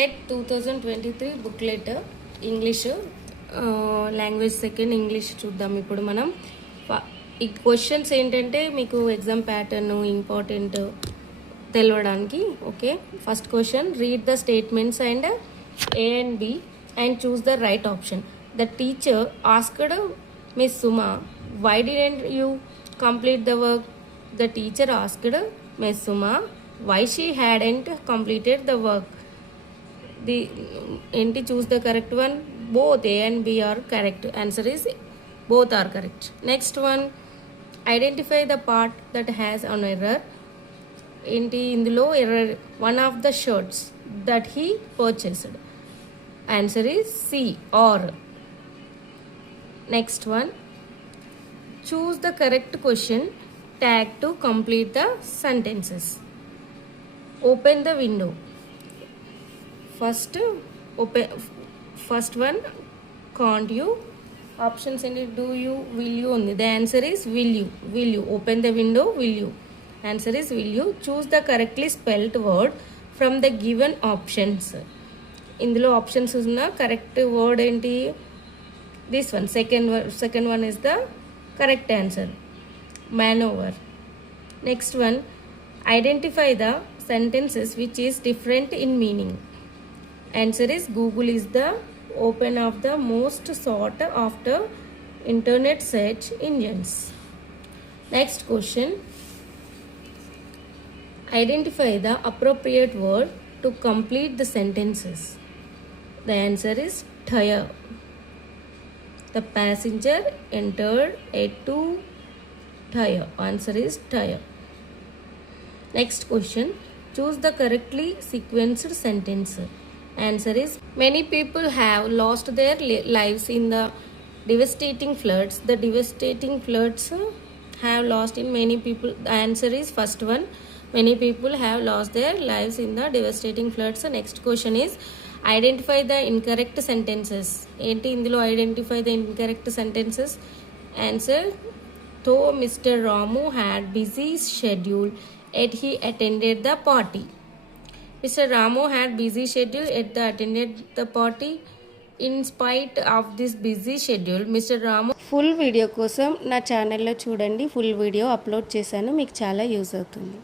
NET 2023 booklet English language second English చూద్దాం. ఇప్పుడు మనం ఈ క్వశ్చన్స్ ఏంటంటే మీకు ఎగ్జామ్ ప్యాటర్న్ ఇంపార్టెంట్ తెలవడానికి. Okay, first question, read the statements and A and B and choose the right option. The teacher asked Miss Suma, why didn't you complete the work? The teacher asked Miss Suma why she hadn't completed the work. The choose the correct one. Both A and B are correct. Answer is both are correct. Next one, identify the part that has an error. ఇందులో error, one of the shirts that he purchased. Answer is C, or. Next one, choose the correct question tag to complete the sentences. Open the window. First one, can't you? Options in it, do you, will you only. The answer is will you. Will you open the window? Will you? Answer is will you. Choose the correctly spelled word from the given options. ఇందులో options ఉన్న correct word ఏంటి? This one, second one is the correct answer, manoeuvre. Next one, identify the sentences which is different in meaning. Answer is Google is the open of the most sought after internet search engines. Next question, identify the appropriate word to complete the sentences. The answer is tire. The passenger entered a two tire. Answer is tire. Next question, choose the correctly sequenced sentence. Answer is many people have lost their lives in the devastating floods. The devastating floods have lost in many people. The answer is first one, many people have lost their lives in the devastating floods. Next question is identify the incorrect sentences. ఏంటి ఇందులో identify the incorrect sentences. Answer, though Mr Ramu had busy schedule yet he attended the party. Mr Ramu had busy schedule yet the attended the party. In spite of this busy schedule Mr Ramu. Full video కోసం నా ఛానల్లో చూడండి, full video upload చేశాను, మీకు చాలా యూజ్ అవుతుంది.